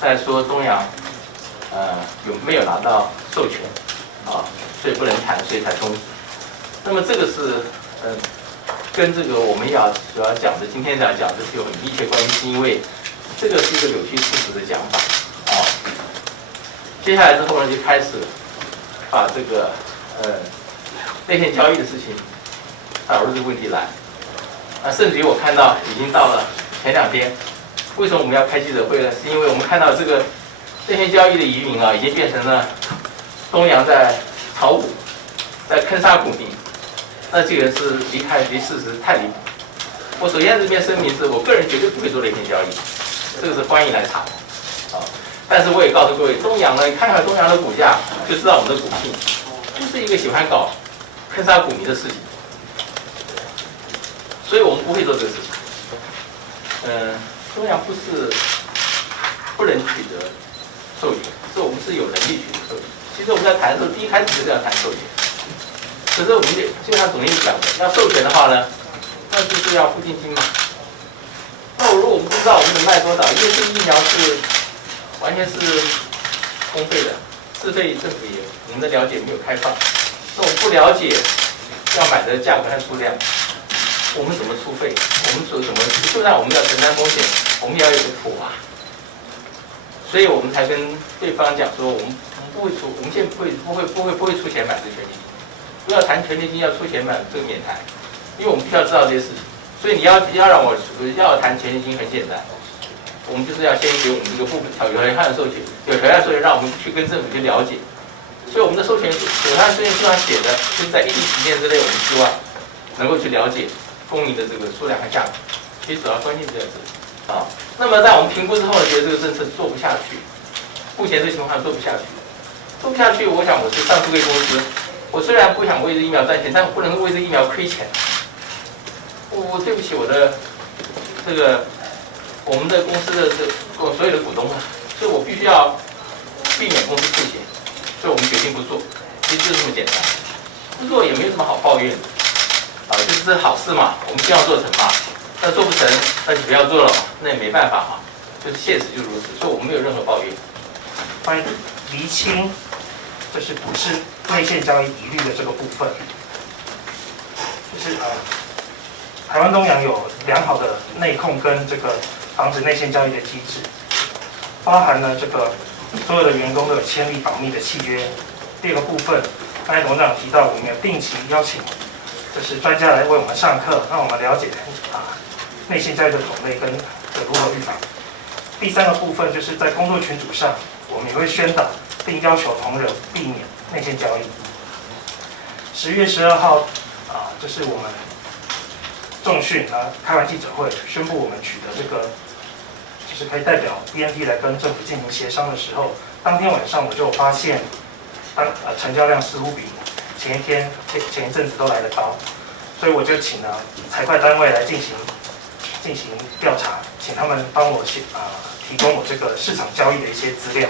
在说东阳有没有拿到授权所以不能谈，所以才终止。那么这个是跟这个我们主要讲的今天讲的是有很密切关系，是因为这个是一个扭曲事实的讲法接下来之后呢，就开始把这个内线交易的事情导入这个问题来甚至于我看到已经到了前2天，为什么我们要开记者会呢？是因为我们看到这个内线交易的疑云已经变成了东阳在炒股，在坑杀股民。那这个是离事实太离谱。我首先这边声明是我个人绝对不会做内线交易，这个是欢迎来查但是我也告诉各位，东阳呢，你看看东阳的股价，就知道我们的股性就是一个喜欢搞坑杀股民的事情，所以我们不会做这个事情。东阳不是不能取得授权，是我们是有能力取得授权。其实我们在谈的时候，第一开始就是要谈授权。可是我们就像总经理讲的，要授权的话呢，那就是要付定金嘛。那如果我们不知道我们能卖多少，因为这个疫苗是完全是公费的，自费政府也我们的了解没有开放。那我们不了解要买的价格和数量，我们怎么出费？我们怎么？就算我们要承担风险，我们也要有个谱所以我们才跟对方讲说，我们不会出，我们现在不会出钱买这个权利金。不要谈权利金，要出钱买这个免谈，因为我们必须要知道这些事情。所以你要让我要谈权利金很简单，我们就是要先给我们这个部分有条件授权，有条件授权让我们去跟政府去了解。所以我们的授权有条件授权书上写的，就是在一定期间之内，我们希望能够去了解供应的这个数量和价格。其实主要关键就在这里那么在我们评估之后，觉得这个政策做不下去，目前这个情况下做不下去，我想我是上市贵公司。我虽然不想为这疫苗赚钱，但我不能为这疫苗亏钱。我对不起我的我们的公司的所有的股东所以我必须要避免公司出钱，所以我们决定不做。其实就是这么简单，不做也没有什么好抱怨的就是这好事嘛，我们希望做成嘛。那做不成，那就不要做了嘛，那也没办法就是现实就如此，所以我们没有任何抱怨。关于厘清就是股市内线交易疑虑的这个部分，就是台湾东阳有良好的内控跟这个防止内线交易的机制，包含了这个所有的员工都有签立保密的契约。第二个部分，刚才董事长提到，我们有定期邀请就是专家来为我们上课，让我们了解内线交易的种类跟如何预防。第三个部分就是在工作群组上，我们也会宣导并要求同仁避免内线交易。10月12号就是我们重讯开完记者会，宣布我们取得这个就是可以代表 BNT 来跟政府进行协商的时候，当天晚上我就发现成交量似乎比前一阵子都来得高，所以我就请了财会单位来进行调查，请他们帮我提供我这个市场交易的一些资料。